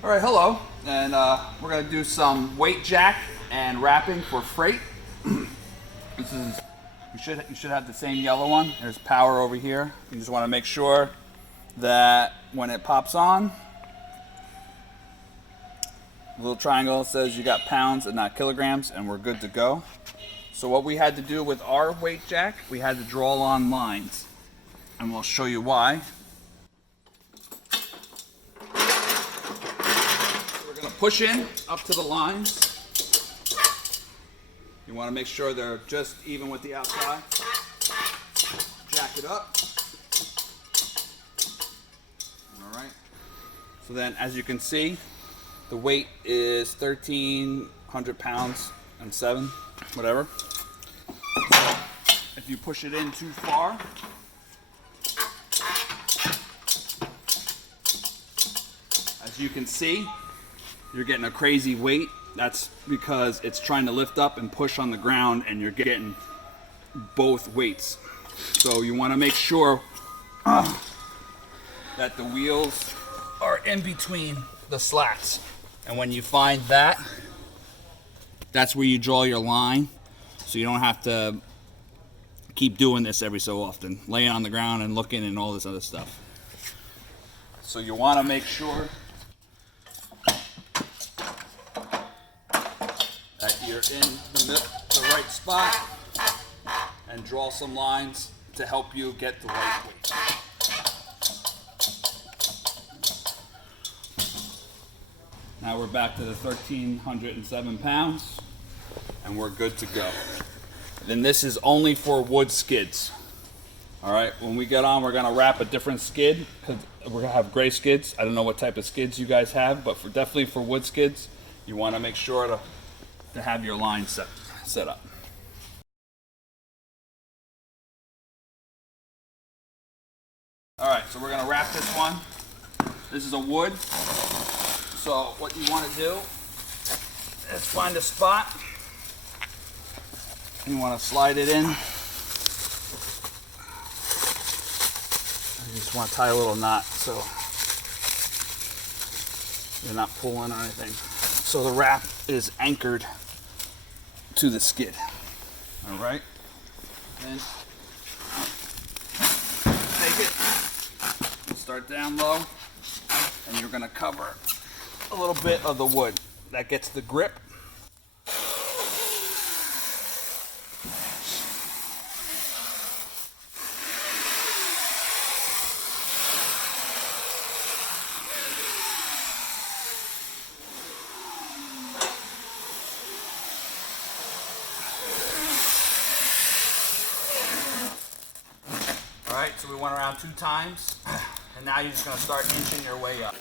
All right, hello, and we're gonna do some weight jack and wrapping for freight. This is you should have the same yellow one. There's power over here. You just want to make sure that when it pops on, the little triangle says you got pounds and not kilograms, and we're good to go. So what we had to do with our weight jack, we had to draw on lines, and we'll show you why. We're gonna push in up to the lines. You want to make sure they're just even with the outside. Jack it up. All right. So then, as you can see, the weight is 1,300 pounds and 7, whatever. So if you push it in too far, as you can see, you're getting a crazy weight. That's because it's trying to lift up and push on the ground, and you're getting both weights. So you want to make sure that the wheels are in between the slats. And when you find that, that's where you draw your line. So you don't have to keep doing this every so often, laying on the ground and looking and all this other stuff. So you want to make sure that you're in the right spot and draw some lines to help you get the right weight. Now we're back to the 1,307 pounds, and we're good to go. Then this is only for wood skids. All right, when we get on, we're gonna wrap a different skid, because we're gonna have gray skids. I don't know what type of skids you guys have, but definitely for wood skids, you wanna make sure to have your line set up. All right, so we're gonna wrap this one. This is a wood. So what you want to do is find a spot. You want to slide it in. You just want to tie a little knot so you're not pulling or anything. So the wrap is anchored to the skid. All right. Then take it, start down low, and you're going to cover a little bit of the wood. That gets the grip. All right, so we went around 2 times, and now you're just going to start inching your way up.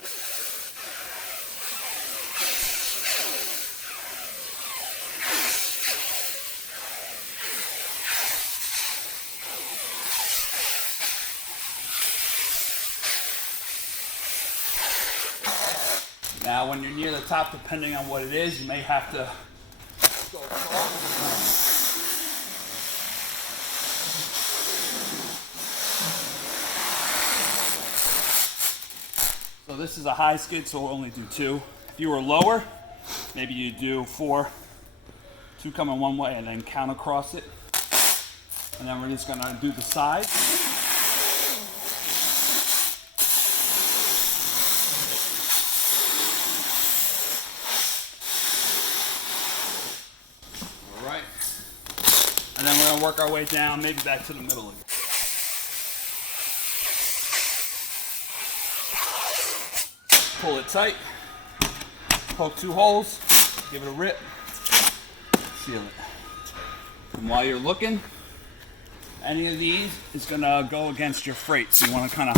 Now, when you're near the top, depending on what it is, you may have to go across. So this is a high skid, so we'll only do 2. If you were lower, maybe you do 4, 2 coming one way, and then count across it. And then we're just gonna do the side. And then we're going to work our way down, maybe back to the middle again. Pull it tight, poke 2 holes, give it a rip, seal it. And while you're looking, any of these is going to go against your freight, so you want to kind of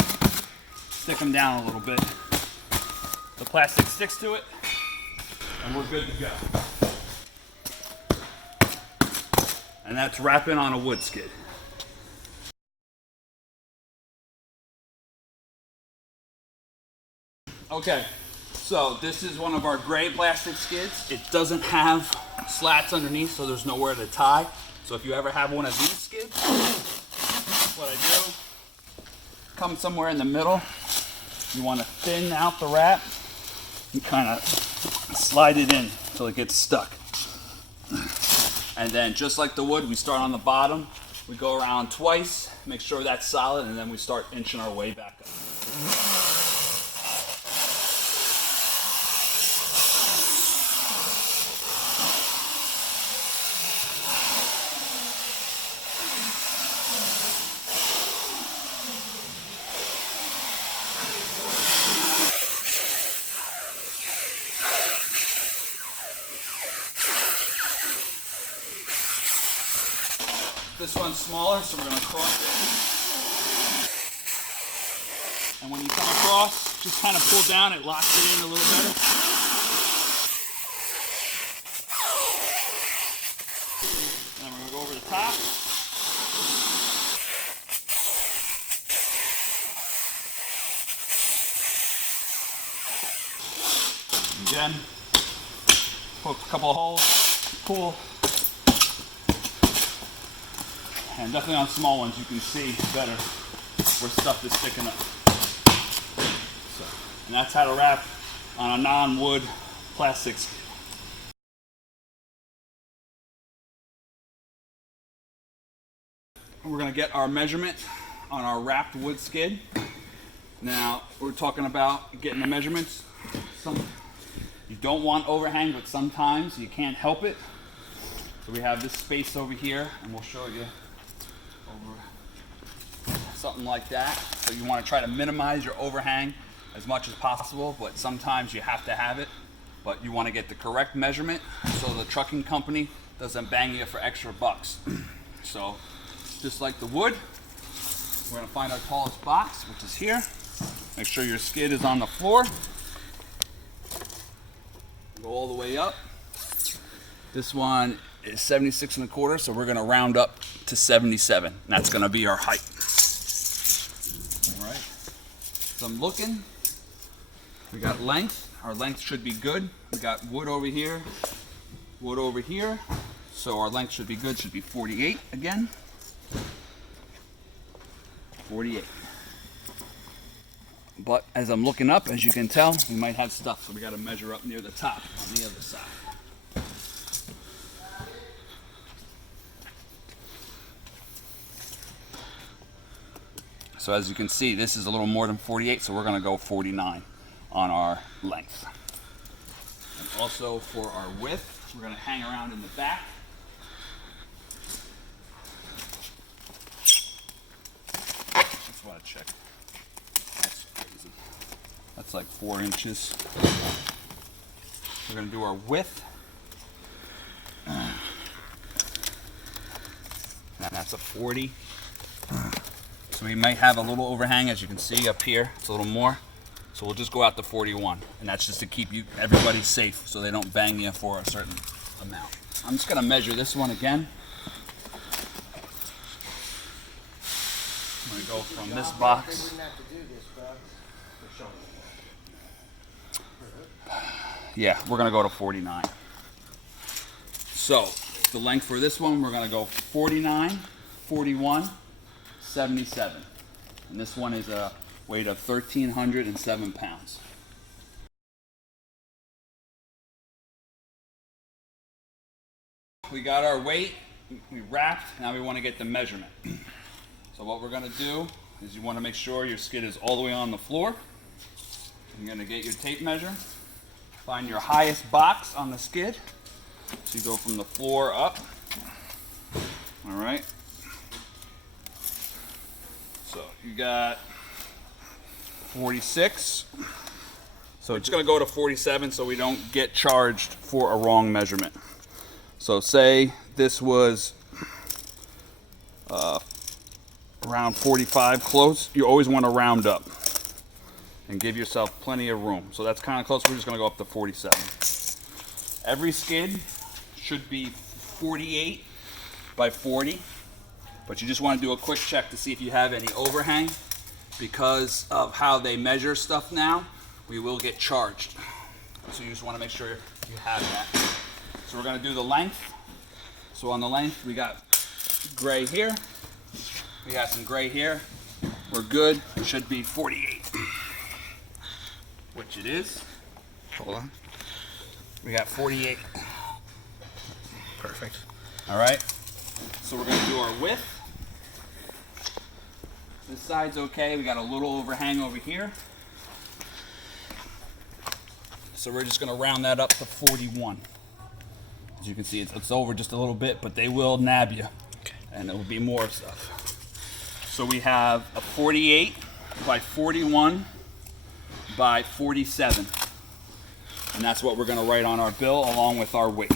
stick them down a little bit. The plastic sticks to it, and we're good to go. And that's wrapping on a wood skid. Okay, so this is one of our gray plastic skids. It doesn't have slats underneath, so there's nowhere to tie. So if you ever have one of these skids, what I do, come somewhere in the middle. You want to thin out the wrap You kind of slide it in until it gets stuck. And then just like the wood, we start on the bottom, we go around twice, make sure that's solid, and then we start inching our way back up. This one's smaller, so we're going to cross it. And when you come across, just kind of pull down, it locks it in a little better. And then we're going to go over the top. Again, poke a couple of holes, pull. And definitely on small ones, you can see better where stuff is sticking up. So, and that's how to wrap on a non-wood plastics. We're going to get our measurement on our wrapped wood skid. Now, we're talking about getting the measurements. You don't want overhang, but sometimes you can't help it. So we have this space over here, and we'll show you over something like that. So you want to try to minimize your overhang as much as possible, but sometimes you have to have it. But you want to get the correct measurement so the trucking company doesn't bang you for extra bucks. So just like the wood, we're going to find our tallest box, which is here. Make sure your skid is on the floor. Go all the way up. This one is 76 1/4, so we're going to round up to 77. And that's going to be our height. All right. So I'm looking. We got length. Our length should be good. We got wood over here, wood over here. So our length should be good. Should be 48 again. 48. But as I'm looking up, as you can tell, we might have stuff, so we got to measure up near the top on the other side. So as you can see, this is a little more than 48, so we're going to go 49 on our length. And also for our width, we're going to hang around in the back. Just want to check. That's crazy. That's like 4 inches. We're going to do our width. And that's a 40. So we might have a little overhang, as you can see up here. It's a little more. So we'll just go out to 41. And that's just to keep everybody safe so they don't bang you for a certain amount. I'm just going to measure this one again. I'm going to go from this box. Yeah, we're going to go to 49. So the length for this one, we're going to go 49, 41, 77. And this one is a weight of 1,307 pounds. We got our weight, we wrapped, now we want to get the measurement. So what we're going to do is you want to make sure your skid is all the way on the floor. You're going to get your tape measure, find your highest box on the skid. So you go from the floor up. All right. So you got 46. So it's going to go to 47 so we don't get charged for a wrong measurement. So say this was around 45 close, you always want to round up and give yourself plenty of room. So that's kind of close. We're just going to go up to 47. Every skid should be 48 by 40, but you just want to do a quick check to see if you have any overhang. Because of how they measure stuff now, we will get charged. So you just want to make sure you have that. So we're going to do the length. So on the length, we got gray here. We got some gray here. We're good. It should be 48, which it is. hold on. We got 48. Perfect. All right. So we're gonna do our width. This side's okay. We got a little overhang over here. So we're just gonna round that up to 41. As you can see, it's over just a little bit, but they will nab you. Okay. And it will be more stuff. So we have a 48 by 41 by 47. And that's what we're gonna write on our bill along with our weight.